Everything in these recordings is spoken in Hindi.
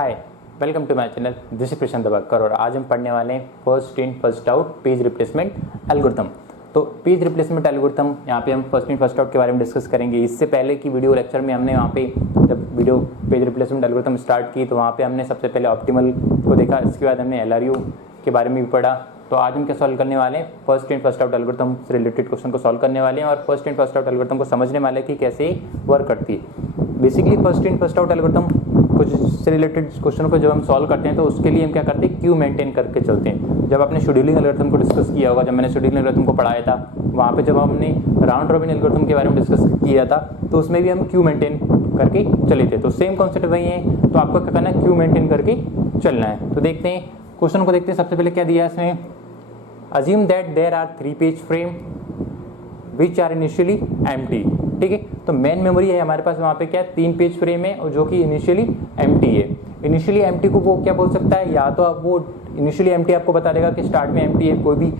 Hi, welcome to my channel. This is Prashant Dabakar और आज हम पढ़ने वाले हैं first in first out page replacement algorithm. तो पेज रिप्लेसमेंट एल्गोरिथम यहाँ पे हम फर्स्ट इन फर्स्ट आउट के बारे में डिस्कस करेंगे। इससे पहले की वीडियो लेक्चर में हमने वहाँ पे जब video page replacement algorithm start की तो वहाँ पे हमने सबसे पहले ऑप्टिमल को देखा, इसके बाद हमने LRU के बारे में भी पढ़ा। तो आज हम क्या सॉल्व करने वाले हैं, first in first out algorithm से रिलेटेड क्वेश्चन को सॉल्व करने वाले हैं और first in first out algorithm को समझने वाले कि कैसे वर्क करती है। Basically first in first out algorithm कुछ से रिलेटेड क्वेश्चन को जब हम सॉल्व करते हैं तो उसके लिए हम क्या करते हैं, क्यू मेंटेन करके चलते हैं। जब आपने शेड्यूलिंग एल्गोरिथम को डिस्कस किया होगा, जब मैंने शेड्यूलिंग एल्गोरिथम को पढ़ाया था वहाँ पे जब हमने राउंड रॉबिन एल्गोरिथम के बारे में डिस्कस किया था तो उसमें भी हम क्यू मेंटेन करके चले थे। तो सेम कॉन्सेप्ट वही है, तो आपको क्या करना है, क्यू मेंटेन करके चलना है। तो देखते हैं क्वेश्चन को, देखते हैं। सबसे पहले क्या दिया है इसमें, assume that there are 3 page frame which are initially empty। ठीक है, तो मेन मेमोरी है हमारे पास, वहाँ पे क्या है, 3 पेज फ्रेम है और जो कि इनिशियली एम्प्टी है। इनिशियली एम्प्टी को वो क्या बोल सकता है, या तो आप वो इनिशियली एम्प्टी आपको बता देगा कि स्टार्ट में एम्प्टी है, कोई भी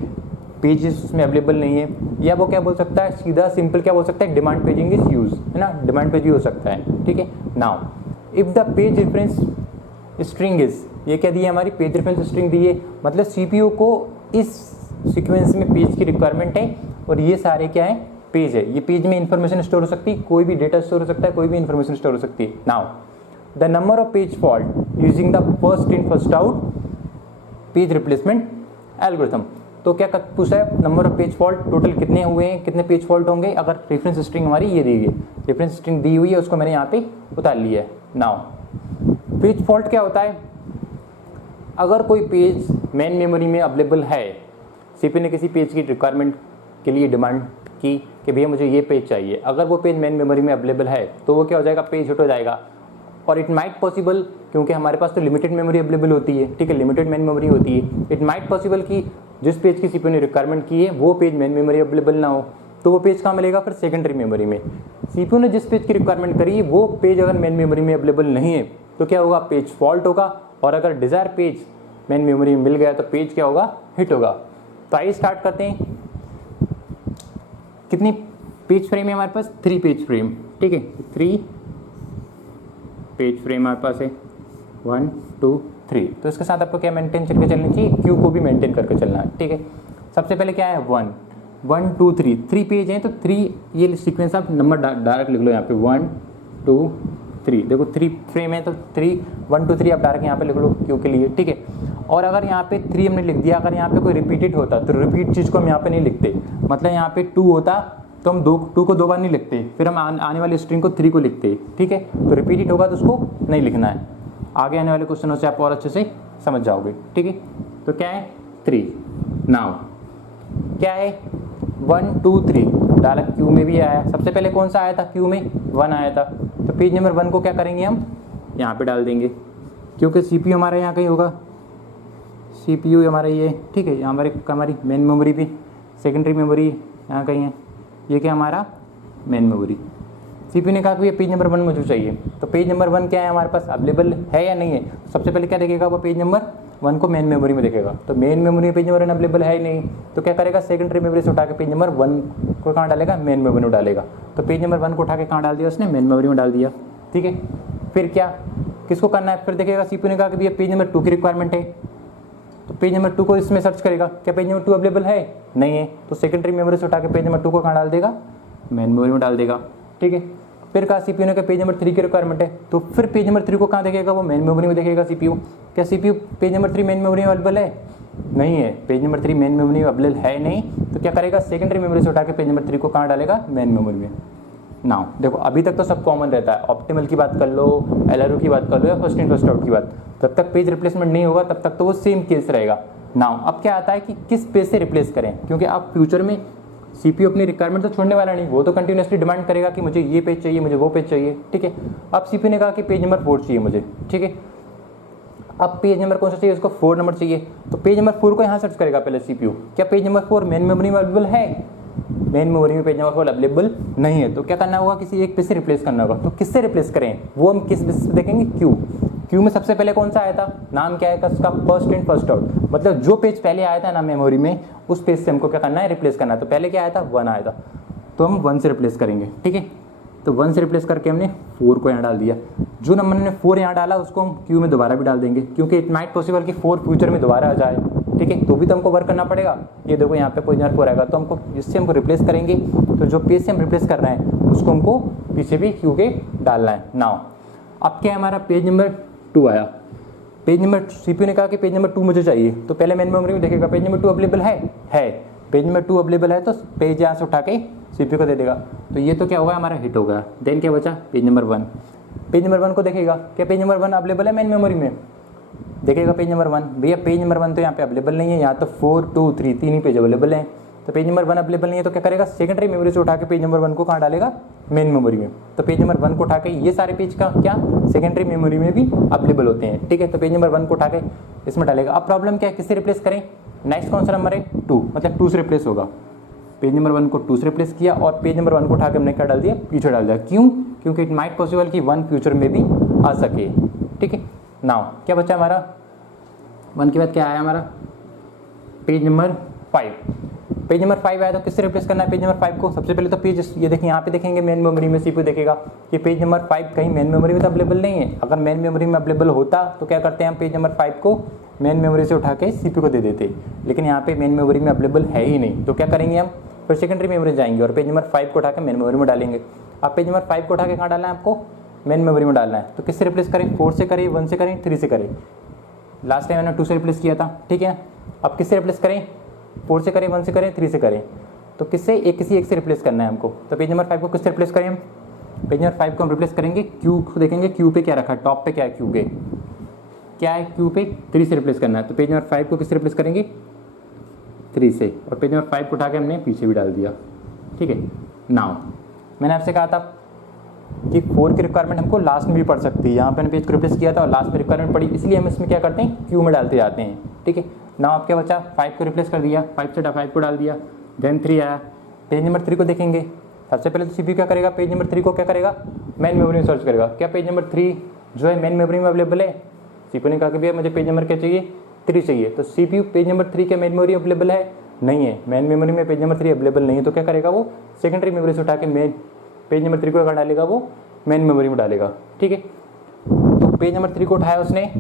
पेजेस उसमें अवेलेबल नहीं है, या वो क्या बोल सकता है, सीधा सिंपल क्या बोल सकता है, डिमांड पेजिंग इज यूज, है ना, डिमांड पेज भी हो सकता है। ठीक है, now if the page reference string is, ये क्या दी है हमारी, पेज रेफरेंस स्ट्रिंग दी है, मतलब सीपीयू को इस सीक्वेंस में पेज की रिक्वायरमेंट है और ये सारे क्या है, पेज है। ये पेज में इंफॉर्मेशन स्टोर हो सकती है, कोई भी डेटा स्टोर हो सकता है, कोई भी इंफॉर्मेशन स्टोर हो सकती है। Now the number of page fault using the first in first out page replacement algorithm. तो क्या पूछा है, number of page fault total कितने हुए हैं, कितने पेज फॉल्ट होंगे। अगर रेफरेंस स्ट्रिंग हमारी ये दी है, रेफरेंस स्ट्रिंग दी हुई है, उसको मैंने यहाँ पे उतार लिया है। नाउ पेज फॉल्ट क्या होता है, अगर कोई पेज मेन मेमोरी में अवेलेबल है, सीपीयू ने किसी पेज की रिक्वायरमेंट के लिए डिमांड की कि भैया मुझे ये पेज चाहिए, अगर वो पेज मेन मेमोरी में अवेलेबल है तो वो क्या हो जाएगा, पेज हिट हो जाएगा। और इट माइट पॉसिबल, क्योंकि हमारे पास तो लिमिटेड मेमोरी अवेलेबल होती है, ठीक है, लिमिटेड मेन मेमोरी होती है, इट माइट पॉसिबल कि जिस पेज की सीपीयू ने रिक्वायरमेंट की है वो पेज मेन मेमोरी अवेलेबल ना हो, तो वो पेज कहाँ मिलेगा, फिर सेकेंडरी मेमोरी में। सीपीयू ने जिस पेज की रिक्वायरमेंट करी है वो पेज अगर मेन मेमोरी में अवेलेबल नहीं है तो क्या होगा, पेज फॉल्ट होगा। और अगर डिजायर पेज मेन मेमोरी में मिल गया तो पेज क्या होगा, हिट होगा। तो आइए स्टार्ट करते हैं। कितनी पेज फ्रेम है हमारे पास, 3 पेज फ्रेम। ठीक है, 3 पेज फ्रेम हमारे पास है, 1 2 3। तो इसके साथ आपको क्या मेंटेन करके चलना चाहिए, क्यू को भी मेंटेन करके चलना है। ठीक है, सबसे पहले क्या है, 1 1 2 3, 3 पेज हैं तो 3 ये सीक्वेंस आप नंबर डायरेक्ट लिख लो यहाँ पे, 1 2 3। देखो 3 फ्रेम है तो 3 1 2 3 आप डायरेक्ट यहाँ पे लिख लो क्यू के लिए। ठीक है, और अगर यहाँ पे 3 हमने लिख दिया, अगर यहाँ पे कोई रिपीटेड होता तो रिपीट चीज़ को हम यहाँ पे नहीं लिखते, मतलब यहाँ पे 2 होता तो हम 2 को 2 बार नहीं लिखते, फिर हम आने वाली स्ट्रिंग को 3 को लिखते। ठीक है, तो रिपीटेड होगा तो उसको नहीं लिखना है। आगे आने वाले क्वेश्चनों से आप और अच्छे से समझ जाओगे। ठीक है, तो क्या है 3। नाउ क्या है 1 2 3 डायरेक्ट क्यू में भी आया। सबसे पहले कौन सा आया था, क्यू में 1 आया था, तो पेज नंबर 1 को क्या करेंगे, हम यहाँ पे डाल देंगे, क्योंकि सीपीयू हमारा यहाँ कहीं होगा, सीपीयू हमारा ये, ठीक है, हमारी मेन मेमोरी भी, सेकेंडरी मेमोरी यहाँ कहीं है, ये क्या हमारा मेन मेमोरी। सीपीयू ने कहा कि ये पेज नंबर 1 मुझे चाहिए, तो पेज नंबर 1 क्या है हमारे पास, अवेलेबल है या नहीं है। सबसे पहले क्या देखेगा, वो पेज नंबर 1 को मेन मेमोरी में देखेगा, तो मेन मेमोरी में पेज नंबर 1 अवेलेबल है ही नहीं, तो क्या करेगा, सेकेंडरी मेमोरी से उठा के पेज नंबर 1 को कहाँ डालेगा, मेन मेमोरी में डालेगा। तो पेज नंबर 1 को उठा के कहाँ डाल दिया उसने, मेन मेमोरी में डाल दिया। ठीक है, फिर क्या किसको करना है, फिर देखेगा सीपीयू ने कहा कि भैया पेज नंबर 2 की रिक्वायरमेंट है, तो पेज नंबर 2 को इसमें सर्च करेगा, क्या पेज नंबर 2 अवेलेबल है, नहीं है, तो सेकेंडरी मेमोरी से उठा के पेज नंबर 2 को कहाँ डाल देगा, मेन मेमोरी में डाल देगा। ठीक है, फिर कहा सीपीयू ने कहा पेज नंबर 3 की रिक्वायरमेंट है, तो फिर पेज नंबर 3 को कहाँ देखेगा, वो मेन मेमोरी में देखेगा सीपीयू। क्या CPU page number 3 main memory में अवेलेबल है, नहीं है, पेज नंबर 3 मेन मेमोरी में अवेलेबल है नहीं, तो क्या करेगा, सेकेंडरी मेमोरी से उठा के पेज नंबर 3 को कहाँ डालेगा, मेन मेमोरी में। नाउ देखो अभी तक तो सब कॉमन रहता है, ऑप्टिमल की बात कर लो, LRU की बात कर लो, या फर्स्ट इन फर्स्ट आउट की बात, जब तक पेज रिप्लेसमेंट नहीं होगा तब तक तो वो सेम केस रहेगा। नाउ अब क्या आता है कि किस पेज से रिप्लेस करें, क्योंकि आप फ्यूचर में सीपीयू अपनी रिक्वायरमेंट तो छोड़ने वाला नहीं, वो तो कंटिन्यूसली डिमांड करेगा कि मुझे ये पेज चाहिए, मुझे वो पेज चाहिए। ठीक है, अब सीपीयू ने कहा कि पेज नंबर 4 चाहिए मुझे। ठीक है, अब पेज नंबर कौन सा चाहिए, उसको 4 नंबर चाहिए, तो पेज नंबर 4 को यहाँ सर्च करेगा पहले सीपीयू, क्या पेज नंबर 4 मेन मेमोरी में अवेलेबल है, मेन मेमोरी में पेज नंबर 4 अवेलेबल नहीं है, तो क्या करना होगा, किसी एक पेज से रिप्लेस करना होगा। तो किससे रिप्लेस करें, वो हम किस बेसिस पे देखेंगे, क्यू में सबसे पहले कौन सा आया था, नाम क्या है उसका, फर्स्ट इन फर्स्ट आउट, मतलब जो पेज पहले आया था ना मेमोरी में, उस पेज से हमको क्या करना है, रिप्लेस करना है। तो पहले क्या आया था, 1 आया था, तो हम 1 से रिप्लेस करेंगे। ठीक है, तो 1 से रिप्लेस करके हमने 4 को यहाँ डाल दिया। जो नंबर ने 4 यहाँ डाला उसको हम क्यू में दोबारा भी डाल देंगे, क्योंकि इट माइट पॉसिबल कि 4 फ्यूचर में दोबारा आ जाए, ठीक है, तो भी तो हमको वर्क करना पड़ेगा। ये देखो यहाँ पे पोजीशन 4 आएगा, तो हमको जिससे हमको रिप्लेस करेंगे, तो जो पेज से हम रिप्लेस कर रहे हैं उसको हमको पीछे भी क्यू के डालना है। नाउ अब क्या है, हमारा पेज नंबर 2 आया। पेज नंबर सीपीयू ने कहा कि पेज नंबर 2 मुझे चाहिए, तो पहले मेन मेमोरी में देखेगा पेज नंबर 2 अवेलेबल है। पेज नंबर 2 अवेलेबल है तो पेज यहाँ से उठा के सीपीयू को दे देगा। तो ये तो क्या होगा, हमारा हिट हो गया। देन क्या बचा, पेज नंबर 1। पेज नंबर 1 को देखेगा, क्या पेज नंबर 1 अवेलेबल है मेन मेमोरी में, देखेगा पेज नंबर 1। भैया पेज नंबर 1 तो यहाँ पे अवेलेबल नहीं है, यहाँ तो 4, 2, 3 तीन ही पेज अवेलेबल हैं। तो पेज नंबर 1 अवेलेबल नहीं है तो क्या करेगा, सेकेंडरी मेमोरी से उठा के पेज नंबर 1 को कहाँ डालेगा, मेन मेमोरी में। तो पेज नंबर 1 को उठा के ये सारे पेज का क्या सेकेंडरी मेमोरी में भी अवेलेबल होते हैं, ठीक है। तो पेज नंबर 1 को उठा के इसमें डालेगा। अब प्रॉब्लम क्या है, किससे रिप्लेस करें, नेक्स्ट कौन सा नंबर है, 2, मतलब 2 से रिप्लेस होगा। पेज नंबर 1 को 2 से रिप्लेस किया और पेज नंबर 1 को उठा के हमने क्या डाल दिया, पीछे डाल दिया। क्यों, क्योंकि इट माइट पॉसिबल कि 1 फ्यूचर में भी आ सके, ठीक है। नाउ क्या बचा हमारा, 1 के बाद क्या आया हमारा, पेज नंबर 5। पेज नंबर 5 आया तो किससे रिप्लेस करना है पेज नंबर 5 को। सबसे पहले तो पेज ये देखिए, यहाँ पे देखेंगे मेन मेमोरी में सीपीयू देखेगा कि पेज नंबर 5 कहीं मेन मेमोरी में तो अवेलेबल नहीं है। अगर मेन मेमोरी में अवेलेबल होता तो क्या करते हैं, हम पेज नंबर 5 को मेन मेमोरी से उठा के सीपीयू को दे देते, लेकिन यहाँ पे मेन मेमोरी में अवेलेबल है ही नहीं। तो क्या करेंगे, हम फिर सेकेंडरी मेमोरी जाएंगे और पेज नंबर 5 को उठा के मेन मेमोरी में डालेंगे। अब पेज नंबर 5 को उठा के कहाँ डालना है, आपको मेन मेमोरी में डालना है। तो किससे रिप्लेस करें, 4 से करें, 1 से करें, 3 से करें। लास्ट टाइम मैंने 2 से रिप्लेस किया था, ठीक है। अब किससे रिप्लेस करें, 4 से करें, 1 से करें, 3 से करें। तो किससे, किसी एक से रिप्लेस करना है हमको। तो पेज नंबर 5 को किससे रिप्लेस करें हम, पेज नंबर 5 को हम रिप्लेस करेंगे क्यू को, देखेंगे क्यू पे क्या रखा है, टॉप पे क्या है, क्यू के क्या है, क्यू पे 3 से रिप्लेस करना है। तो पेज नंबर 5 को किससे रिप्लेस करेंगे, 3 से, और पेज नंबर 5 को उठा के हमने पीछे भी डाल दिया, ठीक है। नाउ मैंने आपसे कहा था कि 4 की रिक्वायरमेंट हमको लास्ट में भी पड़ सकती है। यहाँ पे पेज को रिप्लेस किया था और लास्ट में रिक्वायरमेंट पड़ी, इसलिए हम इसमें क्या करते हैं, क्यू में डालते जाते हैं, ठीक है। नाउ अब क्या बचा, 5 को रिप्लेस कर दिया, 5 से 5 को डाल दिया। देन 3 आया, पेज नंबर 3 को देखेंगे। सबसे पहले तो सीपीयू क्या करेगा, पेज नंबर 3 को क्या करेगा, मेन मेमोरी में सर्च करेगा। क्या पेज नंबर 3 जो है मेन मेमोरी में अवेलेबल है। सीपीयू ने कहा कि भैया मुझे पेज नंबर क्या चाहिए, 3 चाहिए। तो सीपीयू पेज नंबर 3 के मेन मेमोरी अवेलेबल है, नहीं है, मेन मेमोरी में पेज नंबर 3 अवेलेबल नहीं है। तो क्या करेगा, वो सेकेंडरी मेमोरी से उठा के मेन पेज नंबर 3 को क्या डालेगा, वो मेन मेमोरी में डालेगा, ठीक है। तो पेज नंबर 3 को उठाया उसने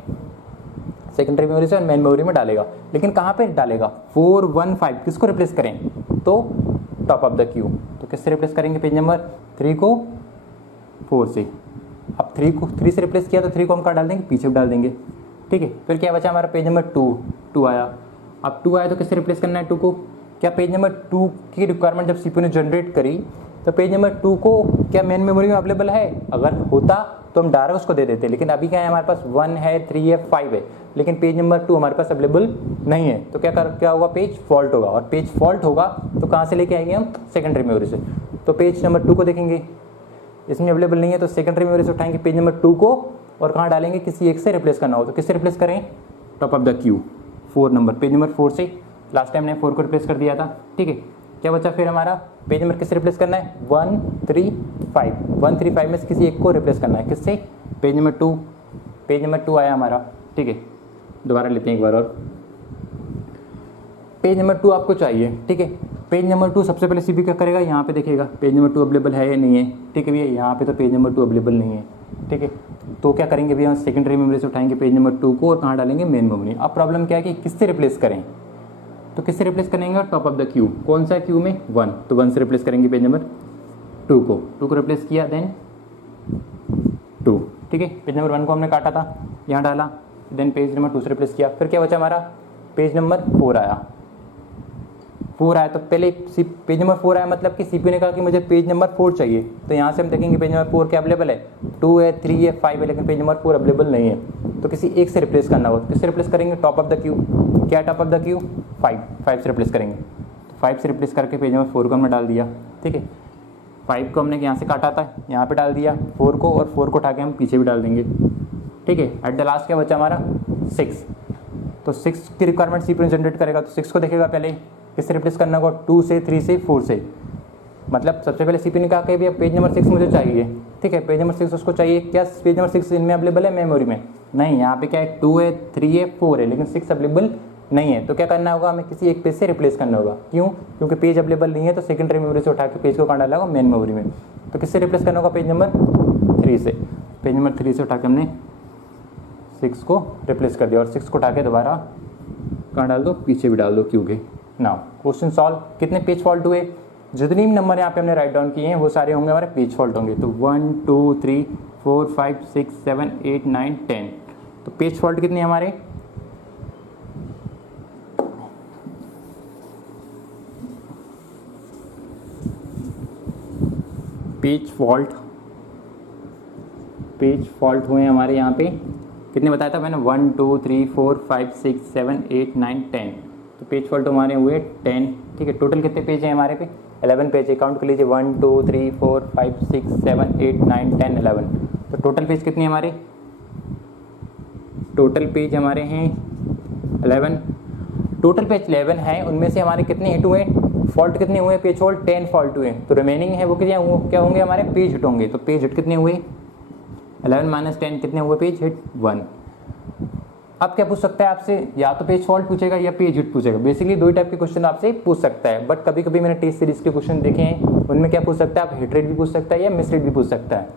सेकेंडरी मेमोरी से और मेन मेमोरी में डालेगा, लेकिन कहाँ पे डालेगा, 4, 1, 5 किसको रिप्लेस करें, तो टॉप ऑफ द क्यू। तो किससे रिप्लेस करेंगे पेज नंबर 3 को, 4 से। अब 3 को 3 से रिप्लेस किया तो 3 को हम कहाँ डाल देंगे, पीछे डाल देंगे, ठीक है। फिर क्या बचा हमारा, पेज नंबर 2 आया। अब 2 आया तो किससे रिप्लेस करना है, 2 को। क्या पेज नंबर 2 की रिक्वायरमेंट जब सीपीयू ने जनरेट करी तो पेज नंबर 2 को क्या मेन मेमोरी में अवेलेबल है, अगर होता तो हम डायरेक्ट उसको दे देते, लेकिन अभी क्या है, हमारे पास 1 है, 3 है, 5 है, लेकिन पेज नंबर 2 हमारे पास अवेलेबल नहीं है। तो क्या होगा, पेज फॉल्ट होगा, और पेज फॉल्ट होगा तो कहाँ से लेके आएंगे हम, सेकेंडरी मेमोरी से। तो पेज नंबर 2 को देखेंगे, इसमें अवेलेबल नहीं है तो सेकेंडरी मेमोरी से उठाएंगे पेज नंबर 2 को और कहाँ डालेंगे, किसी एक से रिप्लेस करना हो तो किससे रिप्लेस करें, top of the Q, 4 number, page number 4 से। लास्ट टाइम ने 4 को रिप्लेस कर दिया था, ठीक है। क्या बचा फिर हमारा, पेज नंबर किससे रिप्लेस करना है, 1, 3, 5, 1, 3, 5 में से किसी एक को रिप्लेस करना है, किससे, पेज नंबर 2। पेज नंबर 2 आया हमारा, ठीक है। दोबारा लेते हैं एक बार और, पेज नंबर 2 आपको चाहिए, ठीक है। पेज नंबर 2 सबसे पहले सीपीयू क्या करेगा, यहाँ पे देखेगा पेज नंबर 2 अवेलेबल है या नहीं है, ठीक है भैया। यहाँ पे तो पेज नंबर 2 अवेलेबल नहीं है, ठीक है। तो क्या करेंगे भैया, सेकेंडरी मेमोरी से उठाएंगे पेज नंबर 2 को और कहाँ डालेंगे, मेन मेमोरी। अब प्रॉब्लम क्या है कि किससे रिप्लेस करें, तो किससे रिप्लेस करेंगे, टॉप ऑफ द क्यू। कौन सा क्यू में, 1, तो 1 से रिप्लेस करेंगे पेज नंबर 2 को रिप्लेस किया, देन 2, ठीक है। पेज नंबर 1 को हमने काटा था, यहाँ डाला, देन पेज नंबर 2 से रिप्लेस किया। फिर क्या बचा हमारा, पेज नंबर 4 आया। 4 आया तो पहले पेज नंबर 4 आया, मतलब कि सीपीयू ने कहा कि मुझे पेज नंबर 4 चाहिए। तो यहाँ से हम देखेंगे पेज नंबर 4 क्या अवेलेबल है, 2 है, 3 है, 5 है, लेकिन पेज नंबर 4 अवेलेबल नहीं है। तो किसी एक से रिप्लेस करना होगा, किससे रिप्लेस करेंगे, टॉप ऑफ द क्यू। क्या टॉप ऑफ द क्यू, 5 से रिप्लेस करेंगे। तो 5 से रिप्लेस करके पेज नंबर 4 को हमने डाल दिया, ठीक है। 5 को हमने यहाँ से काटा था, यहाँ पे डाल दिया 4 को, और 4 को उठा के हम पीछे भी डाल देंगे, ठीक है। एट द लास्ट क्या बचा हमारा, 6। तो 6 की रिक्वायरमेंट सीपीयू जनरेट करेगा, तो 6 को देखेगा पहले किससे रिप्लेस करना होगा, 2 से, 3 से, 4 से। मतलब सबसे पहले सीपीयू ने कहा कि भैया पेज नंबर 6 मुझे चाहिए, ठीक है। पेज नंबर 6 उसको चाहिए, क्या पेज नंबर 6 इनमें अवेलेबल है मेमोरी में, नहीं। यहाँ पे क्या है, 2 है, 3 है, 4 है, लेकिन 6 अवेलेबल नहीं है, तो क्या करना होगा, हमें किसी एक पेज से रिप्लेस करना होगा। क्यों? क्योंकि पेज अवेलेबल नहीं है, तो सेकेंडरी मेमोरी से उठा के पेज को कहाँ डाला होगा, मेन मेमोरी में। तो किससे रिप्लेस करना होगा, पेज नंबर 3 से। पेज नंबर 3 से उठा के हमने 6 को रिप्लेस कर दिया, और 6 को उठा के दोबारा कहाँ डाल दो, पीछे भी डाल दो क्यू के। Now question solve. कितने पेज फॉल्ट हुए, जितने भी नंबर यहाँ पे हमने राइट डाउन किए हैं वो सारे होंगे हमारे पेज फॉल्ट होंगे। तो 1 2 3 4 5 6 7 8 9 10। तो पेज फॉल्ट कितने हमारे, पेज फॉल्ट हुए हमारे यहाँ पे कितने बताया था मैंने, 1 2 3 4 5 6 7 8 9 10। तो पेज फॉल्ट हमारे हुए 10। ठीक है, टोटल कितने पेज हैं हमारे पे, 11 पेज है। काउंट कर लीजिए, 1 2 3 4 5 6 7 8 9 10 11। तो टोटल पेज कितने हमारे, टोटल पेज हमारे हैं 11। टोटल पेज 11 है, उनमें से हमारे कितने हिट हुए, फॉल्ट कितने हुए, पेज फॉल्ट 10 फॉल्ट हुए। तो रिमेनिंग है वो क्या होंगे हमारे, पेज हिट होंगे। तो पेज हिट कितने हुए, 11 माइनस 10 कितने हुए, पेज हिट 1। अब क्या पूछ सकता है आपसे, या तो पेज फॉल्ट पूछेगा या पेज हिट पूछेगा। बेसिकली दो ही टाइप के क्वेश्चन आपसे पूछ सकता है, बट कभी कभी मैंने टेस्ट सीरीज के क्वेश्चन देखे हैं, उनमें क्या पूछ सकता है, आप हिट रेट भी पूछ सकता है या मिस रेट भी पूछ सकता है।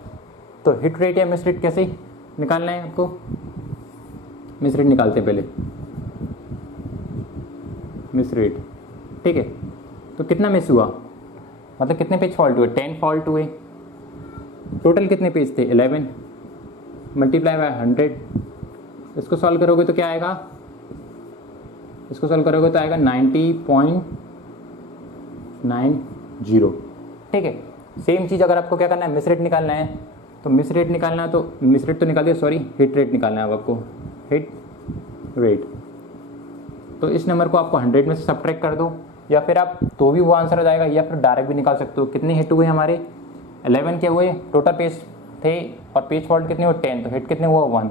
तो हिट रेट या मिस रेट कैसे निकालना है आपको, मिस रेट निकालते हैं पहले, मिस रेट। ठीक है, तो कितना मिस हुआ, मतलब कितने पेज फॉल्ट हुए, 10 फॉल्ट हुए। टोटल कितने पेज थे, 11 मल्टीप्लाई बाय 100। इसको सॉल्व करोगे तो क्या आएगा, इसको सॉल्व करोगे तो आएगा 90.90। ठीक है, सेम चीज़ अगर आपको क्या करना है, मिस रेट निकालना है, तो मिस रेट निकालना है, तो मिस रेट तो निकाल दिया, सॉरी हिट रेट निकालना है आपको, हिट रेट। तो इस नंबर को आपको 100 में से सब्ट्रैक्ट कर दो, या फिर आप तो भी वो आंसर आ जाएगा, या फिर डायरेक्ट भी निकाल सकते हो। कितने हिट हुए हमारे, 11 क्या हुए, टोटल पेज थे, और पेज फॉल्ट कितने हुए 10, तो हिट कितने हुआ 1।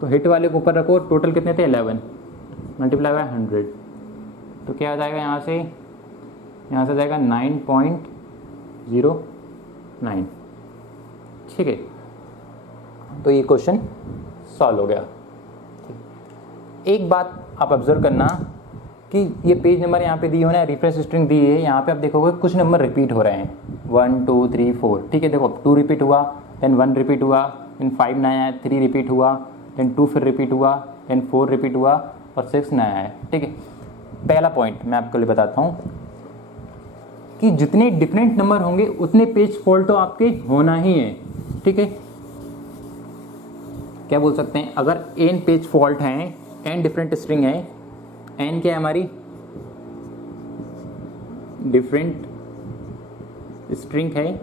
तो हिट वाले को ऊपर रखो, टोटल कितने थे 11 मल्टीप्लाई बाय 100। तो क्या आ जाएगा यहाँ से आ जाएगा 9.09। ठीक है, तो ये क्वेश्चन सॉल्व हो गया। एक बात आप ऑब्जर्व करना कि ये पेज नंबर यहाँ पे दिए हुए ना, रिफ्रेश स्ट्रिंग दी है, यहाँ पे आप देखोगे कुछ नंबर रिपीट हो रहे हैं, 1 2 3 4। ठीक है, देखो 2 रिपीट हुआ, देन 1 रिपीट हुआ, देन 5 नया है, 3 रिपीट हुआ, देन 2 फिर रिपीट हुआ, देन 4 रिपीट हुआ, और 6 नया है। ठीक है, पहला पॉइंट मैं आपको लिए बताता हूँ कि जितने डिफरेंट नंबर होंगे उतने पेज फॉल्ट तो आपके होना ही है। ठीक है, क्या बोल सकते हैं, अगर n पेज फॉल्ट हैं, n डिफरेंट स्ट्रिंग है, n क्या है हमारी, डिफरेंट स्ट्रिंग है,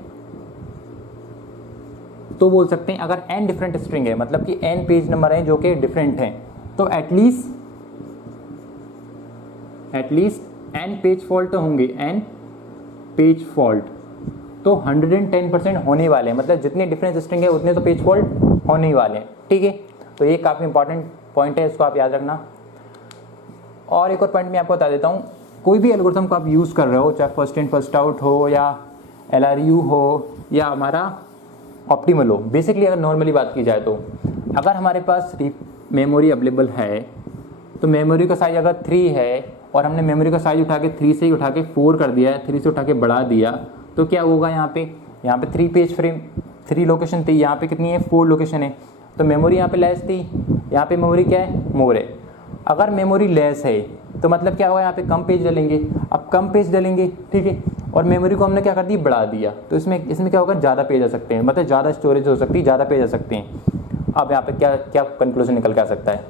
तो बोल सकते हैं अगर n डिफरेंट स्ट्रिंग है, मतलब कि n पेज नंबर हैं जो कि डिफरेंट हैं, तो एटलीस्ट n पेज फॉल्ट तो होंगे, n पेज फॉल्ट तो 110% होने वाले हैं। मतलब जितने डिफरेंट स्ट्रिंग है उतने तो पेज फॉल्ट होने ही वाले हैं। ठीक है, तो ये काफ़ी इंपॉर्टेंट पॉइंट है, इसको आप याद रखना। और एक और पॉइंट मैं आपको बता देता हूँ, कोई भी एल्गोरिथम को आप यूज़ कर रहे हो, चाहे फर्स्ट इन फर्स्ट आउट हो, या LRU हो, या हमारा ऑप्टिमल हो। बेसिकली अगर नॉर्मली बात की जाए तो अगर हमारे पास मेमोरी अवेलेबल है, तो मेमोरी का साइज अगर 3 है और हमने मेमोरी का साइज उठा के 3 से ही उठा के 4 कर दिया है, 3 से उठा के बढ़ा दिया, तो क्या होगा, यहाँ पे 3 पेज फ्रेम 3 लोकेशन थी, यहाँ पे कितनी है 4 लोकेशन है। तो मेमोरी यहाँ पे लेस थी, यहाँ पे मेमोरी क्या है, मोर है। अगर मेमोरी लेस है तो मतलब क्या होगा, यहाँ पे कम पेज डलेंगे। अब कम पेज डलेंगे, ठीक है, और मेमोरी को हमने क्या कर दिया, बढ़ा दिया, तो इसमें क्या होगा, ज़्यादा पेज आ सकते हैं, मतलब ज़्यादा स्टोरेज हो सकती है, ज़्यादा पेज आ सकते हैं। अब यहाँ पे क्या कंक्लूजन निकल के आ सकता है,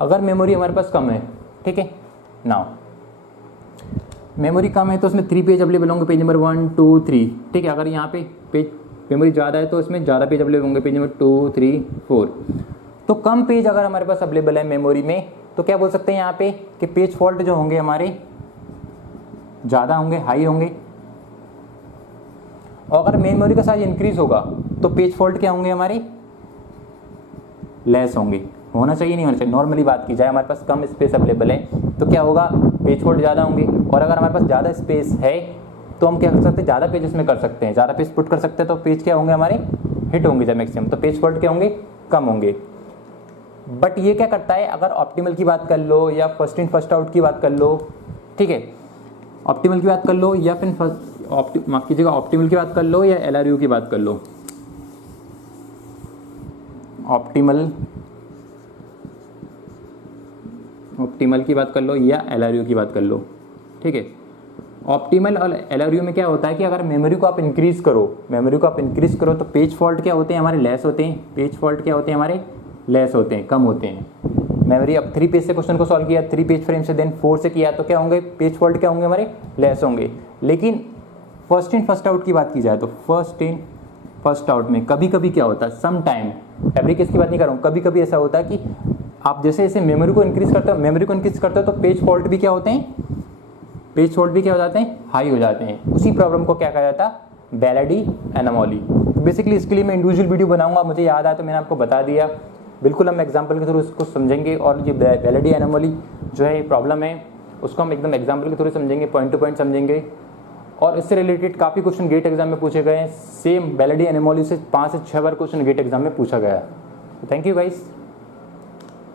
अगर मेमोरी हमारे पास कम है, ठीक है, नाउ मेमोरी कम है तो उसमें 3 पेज अवेलेबल होंगे, पेज नंबर 1 2 3। ठीक है, अगर यहाँ पे पेज मेमोरी ज़्यादा है तो इसमें ज़्यादा पेज अवेलेबल होंगे, पेज नंबर 2 3 4। तो कम पेज अगर हमारे पास अवेलेबल है मेमोरी में, तो क्या बोल सकते हैं यहाँ पे कि पेज फॉल्ट जो होंगे हमारे ज़्यादा होंगे, हाई होंगे। और अगर मेमोरी का साइज इंक्रीज होगा तो पेज फॉल्ट क्या होंगे, हमारे लेस होंगे। होना चाहिए, नहीं होना चाहिए, नॉर्मली बात की जाए, हमारे पास कम स्पेस अवेलेबल है तो क्या होगा, पेज फॉल्ट ज़्यादा होंगे। और अगर हमारे पास ज़्यादा स्पेस है तो हम क्या कर सकते हैं, ज़्यादा पेज इसमें कर सकते हैं, ज़्यादा पेज पुट कर सकते हैं, तो पेज क्या होंगे हमारे हिट होंगे जब मैक्सिमम, तो पेज फॉल्ट क्या होंगे, कम होंगे। बट ये क्या करता है, अगर ऑप्टिमल की बात कर लो या फर्स्ट इन फर्स्ट आउट की बात कर लो, ठीक है, ऑप्टिमल की बात कर लो या फिर माफ कीजिएगा ऑप्टिमल की बात कर लो या LRU की बात कर लो, ऑप्टिमल की बात कर लो या LRU की बात कर लो, ठीक है। ऑप्टिमल और LRU में क्या होता है कि अगर मेमोरी को आप इंक्रीज करो तो पेज फॉल्ट क्या होते हैं हमारे, लेस होते हैं। पेज फॉल्ट क्या होते हैं हमारे, लेस होते हैं, कम होते हैं। मेमोरी अब 3 पेज से क्वेश्चन को सॉल्व किया, 3 पेज फ्रेम से, देन 4 से किया, तो क्या होंगे, पेज फॉल्ट क्या होंगे हमारे, लेस होंगे। लेकिन फर्स्ट इन फर्स्ट आउट की बात की जाए तो फर्स्ट इन फर्स्ट आउट में कभी कभी क्या होता है, सम टाइम, एवरी केस की बात नहीं कर रहा हूँ, कभी कभी ऐसा होता है कि आप जैसे जैसे मेमोरी को इंक्रीज करते हो तो पेज फॉल्ट भी क्या होते हैं, हो जाते हैं, हाई हो जाते हैं। उसी प्रॉब्लम को क्या कहा जाता है, बैलेडी एनोमली। तो बेसिकली इसके लिए मैं इंडिविजुअल वीडियो बनाऊंगा, मुझे याद आया तो मैंने आपको बता दिया। बिल्कुल हम एग्जाम्पल के थ्रू इसको समझेंगे, और ये बैलेडी एनोमली जो है प्रॉब्लम है उसको हम एकदम एग्जाम्पल के थ्रू समझेंगे, पॉइंट टू पॉइंट समझेंगे। और इससे रिलेटेड काफ़ी क्वेश्चन गेट एग्जाम में पूछे गए हैं, सेम बैलेडी एनोमली से 5 से 6 बार क्वेश्चन गेट एग्जाम में पूछा गया। Thank you guys.